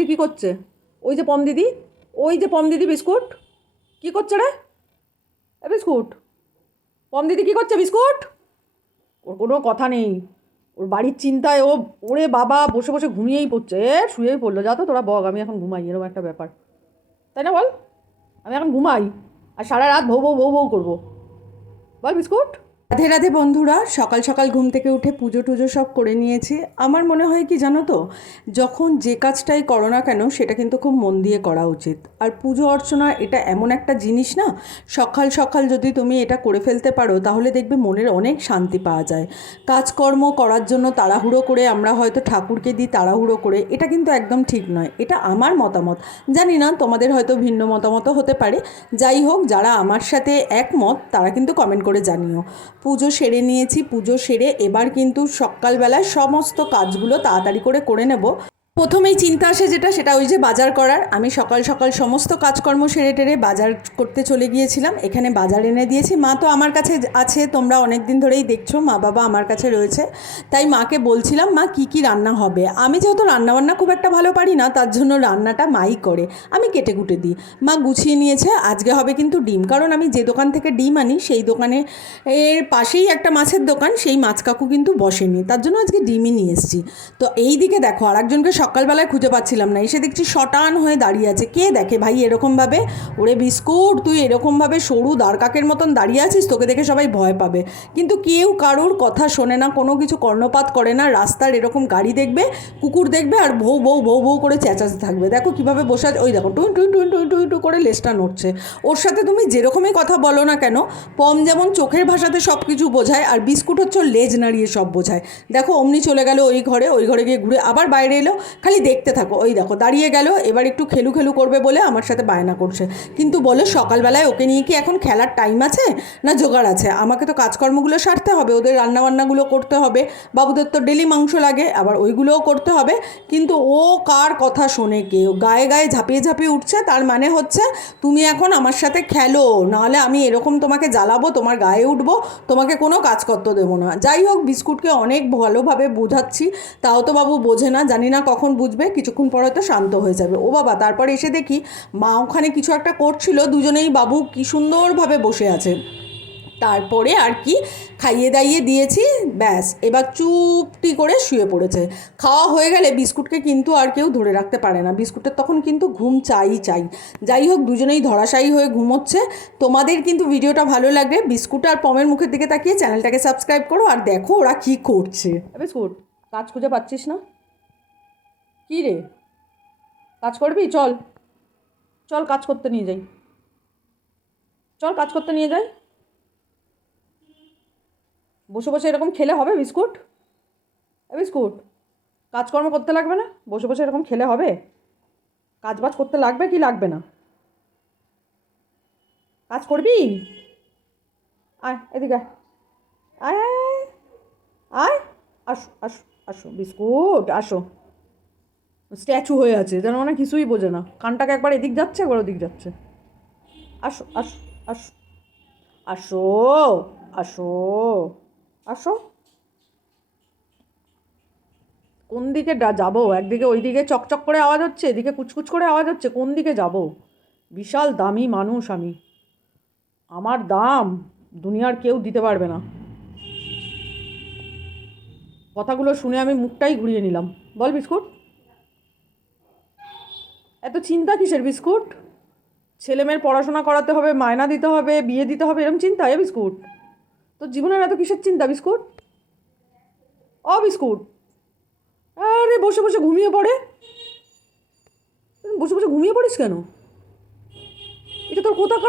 দিদি কী করছে? ওই যে পম দিদি, ওই যে পম দিদি বিস্কুট কী করছে রে? এ বিস্কুট, পম দিদি কী করছে? বিস্কুট, ওর কোনো কথা নেই, ওর বাড়ির চিন্তায় ও, ওরে বাবা, বসে বসে ঘুমিয়েই পড়ছে। শুয়েই পড়লো। যা তো তোরা বক, আমি এখন ঘুমাই, এরকম একটা ব্যাপার, তাই না বল? আমি এখন ঘুমাই আর সারা রাত ভৌ ভৌ ভৌ ভৌ করবো। বল বিস্কুট। রাধে রাধে বন্ধুরা, সকাল সকাল ঘুম থেকে উঠে পুজো টুজো সব করে নিয়েছি। আমার মনে হয় কি জানো তো, যখন যে কাজটাই করো না কেন সেটা কিন্তু খুব মন দিয়ে করা উচিত। আর পুজো অর্চনা এটা এমন একটা জিনিস না, সকাল সকাল যদি তুমি এটা করে ফেলতে পারো তাহলে দেখবে মনের অনেক শান্তি পাওয়া যায়। কাজকর্ম করার জন্য তাড়াহুড়ো করে আমরা হয়তো ঠাকুরকে দিই তাড়াহুড়ো করে, এটা কিন্তু একদম ঠিক নয়। এটা আমার মতামত, জানি না তোমাদের হয়তো ভিন্ন মতামতও হতে পারে। যাই হোক, যারা আমার সাথে একমত তারা কিন্তু কমেন্ট করে জানিও। পুজো সেরে নিয়েছি, পুজো সেরে এবার কিন্তু সকালবেলায় সমস্ত কাজগুলো তাড়াতাড়ি করে নেব। প্রথমেই চিন্তা আসে যেটা, সেটা ওই যে বাজার করার। আমি সকাল সকাল সমস্ত কাজকর্ম সেরে টেরে বাজার করতে চলে গিয়েছিলাম। এখানে বাজার এনে দিয়েছি। মা তো আমার কাছে আছে, তোমরা অনেক দিন ধরেই দেখছো, মা বাবা আমার কাছে রয়েছে। তাই মাকে বলছিলাম, মা কি কি রান্না হবে। আমি যেহেতু রান্নাবান্না খুব একটা ভালো পারি না, তার জন্য রান্নাটা মাই করে, আমি কেটে কুটে দিই। মা গুছিয়ে নিয়েছে। আজকে হবে কিন্তু ডিম, কারণ আমি যে দোকান থেকে ডিম আনি সেই দোকানে এর পাশেই একটা মাছের দোকান, সেই মাছ কাকু কিন্তু বসেনি, তার জন্য আজকে ডিমই নিয়ে এসেছি। তো এই দিকে দেখো, আরেকজনকে সকালবেলায় খুঁজে পাচ্ছিলাম না, এসে দেখছি শটান হয়ে দাঁড়িয়ে আছে। কে দেখে ভাই এরকমভাবে? ওরে বিস্কুট, তুই এরকমভাবে সরু দ্বারকাকের মতন দাঁড়িয়ে আছিস, তোকে দেখে সবাই ভয় পাবে। কিন্তু কেউ কারোর কথা শোনে না, কোনো কিছু কর্ণপাত করে না। রাস্তার এরকম গাড়ি দেখবে, কুকুর দেখবে, আর ভৌ ভৌ ভৌ ভৌ করে চেঁচাতে থাকবে। দেখো কীভাবে বসে আছে, ওই দেখো টুই টুই টুই টুই টুই টুই করে লেজটা নড়ছে। ওর সাথে তুমি যেরকমই কথা বলো না কেন, পম যেমন চোখের ভাষাতে সব কিছু বোঝায়, আর বিস্কুট হচ্ছে লেজ নাড়িয়ে সব বোঝায়। দেখো অমনি চলে গেল ওই ঘরে, ওই ঘরে গিয়ে ঘুরে আবার বাইরে এলো। খালি দেখতে থাকো, ওই দেখো দাঁড়িয়ে গেল। এবার একটু খেলু খেলু করবে বলে আমার সাথে বায়না করছে। কিন্তু বলো, সকালবেলায় ওকে নিয়ে কি এখন খেলার টাইম আছে না জোগাড় আছে? আমাকে তো কাজকর্মগুলো সারতে হবে, ওদের রান্নাবান্নাগুলো করতে হবে। বাবুদের তো ডেলি মাংস লাগে, আবার ওইগুলোও করতে হবে। কিন্তু ও কার কথা শোনে? কেউ গায়ে গায়ে ঝাঁপিয়ে ঝাঁপিয়ে উঠছে, তার মানে হচ্ছে তুমি এখন আমার সাথে খেলো, নাহলে আমি এরকম তোমাকে জ্বালাবো, তোমার গায়ে উঠবো, তোমাকে কোনো কাজ করতে দেবো না। যাই হোক, বিস্কুটকে অনেক ভালোভাবে বোঝাচ্ছি, তাও তো বাবু বোঝে না। জানি না কখন বুঝবে, কিছুক্ষণ পরে তো শান্ত হয়ে যাবে। ও বাবা, তারপরে এসে দেখি মা ওখানে কিছু একটা করছিল, দুজনেই বাবু কি সুন্দরভাবে বসে আছে। তারপরে আর কি খাইয়ে দাইয়ে দিয়েছি, ব্যাস এবার চুপটি করে শুয়ে পড়েছে। খাওয়া হয়ে গেলে বিস্কুটকে কিন্তু আর কেউ ধরে রাখতে পারে না, বিস্কুটের তখন কিন্তু ঘুম চাই চাই। যাই হোক, দুজনেই ধরাশায়ী হয়ে ঘুমোচ্ছে। তোমাদের কিন্তু ভিডিওটা ভালো লাগলে বিস্কুট আর পমের মুখের দিকে তাকিয়ে চ্যানেলটাকে সাবস্ক্রাইব করো, আর দেখো ওরা কী করছে। বিস্কুট, কাজ খুঁজে পাচ্ছিস না? কী রে, কাজ করবি? চল, চল কাজ করতে নিয়ে যাই, চল কাজ করতে নিয়ে যাই। বসে বসে এরকম খেলে হবে বিস্কুট? বিস্কুট, কাজকর্ম করতে লাগবে না? বসে বসে এরকম খেলে হবে? কাজ বাজ করতে লাগবে কি লাগবে না? কাজ করবি? আয় এদিকে, আয় আয় আয় আয়, আসো আসো আসো বিস্কুট, আসো। স্ট্যাচু হয়ে আছে, যেন মানে কিছুই বোঝে না। কানটাকে একবার এদিক যাচ্ছে, একবার ওদিক যাচ্ছে। আসো আসো আসো আসো আসো আসো। কোন দিকে যাবো? একদিকে ওই দিকে চকচক করে আওয়াজ হচ্ছে, এদিকে কুচকুচ করে আওয়াজ হচ্ছে, কোন দিকে যাব? বিশাল দামি মানুষ আমি, আমার দাম দুনিয়ার কেউ দিতে পারবে না। কথাগুলো শুনে আমি মুখটাই ঘুরিয়ে নিলাম। বল বিস্কুট, এত চিন্তা কিসের বিস্কুট? ছেলেমেয়ের পড়াশোনা করাতে হবে, মায়না দিতে হবে, বিয়ে দিতে হবে, এরকম চিন্তা? বিস্কুট, তোর জীবনের এত কিসের চিন্তা বিস্কুট? বিস্কুট, আরে বসে বসে ঘুমিয়ে পড়ে, বসে বসে ঘুমিয়ে পড়িস কেন? এটা তোর কোথাকার